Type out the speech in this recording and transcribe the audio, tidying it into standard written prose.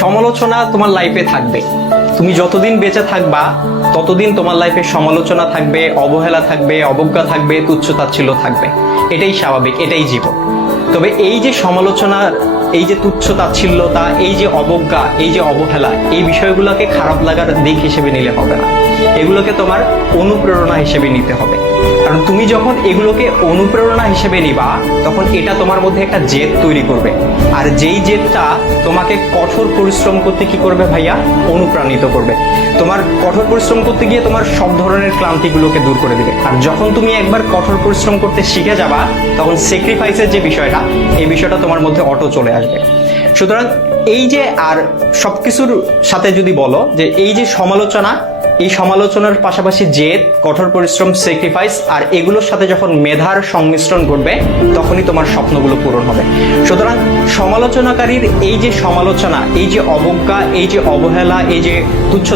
সমালোচনা তোমার লাইফে থাকবে। তুমি যতদিন বেঁচে থাকবা ততদিন তোমার লাইফে সমালোচনা থাকবে, অবহেলা থাকবে, অবজ্ঞা থাকবে, তুচ্ছ-তাচ্ছিল্য থাকবে। এটাই স্বাভাবিক, এটাই জীবন। তবে এই যে সমালোচনার, এই যে তুচ্ছ-তাচ্ছিল্যতা, এই যে অবজ্ঞা, এই যে অবহেলা, এই বিষয়গুলোকে খারাপ লাগার দিক হিসেবে নিলে হবে না। এগুলোকে তোমার অনুপ্রেরণা হিসেবে নিতে হবে। কারণ তুমি যখন এগুলোকে অনুপ্রেরণা হিসেবে নিবা, তখন এটা তোমার মধ্যে একটা জেদ তৈরি করবে। আর যেই জেদটা তোমাকে কঠোর পরিশ্রম করতে কি করবে ভাইয়া? অনুপ্রাণিত করবে। তোমার কঠোর পরিশ্রম করতে গিয়ে তোমার সব ধরনের ক্লান্তিগুলোকে দূর করে দিবে। আর যখন তুমি একবার কঠোর পরিশ্রম করতে শিখে যাবা, তখন স্যাক্রিফাইসের যে বিষয়টা, এই বিষয়টা তোমার মধ্যে অটো চলে আসবে। সুতরাং এই যে, আর সবকিছুর সাথে যদি বলো যে এই যে সমালোচনা, এই সমালোচনার পাশাপাশি জেদ, কঠোর পরিশ্রম, স্যাক্রিফাইস, আর এগুলোর সাথে যখন মেধার সংমিশ্রণ ঘটবে, তখনই তোমার স্বপ্নগুলো পূরণ হবে। সুতরাং সমালোচনাকারীর এই যে সমালোচনা, এই যে অবজ্ঞা, এই যে অবহেলা, এই যে তুচ্ছ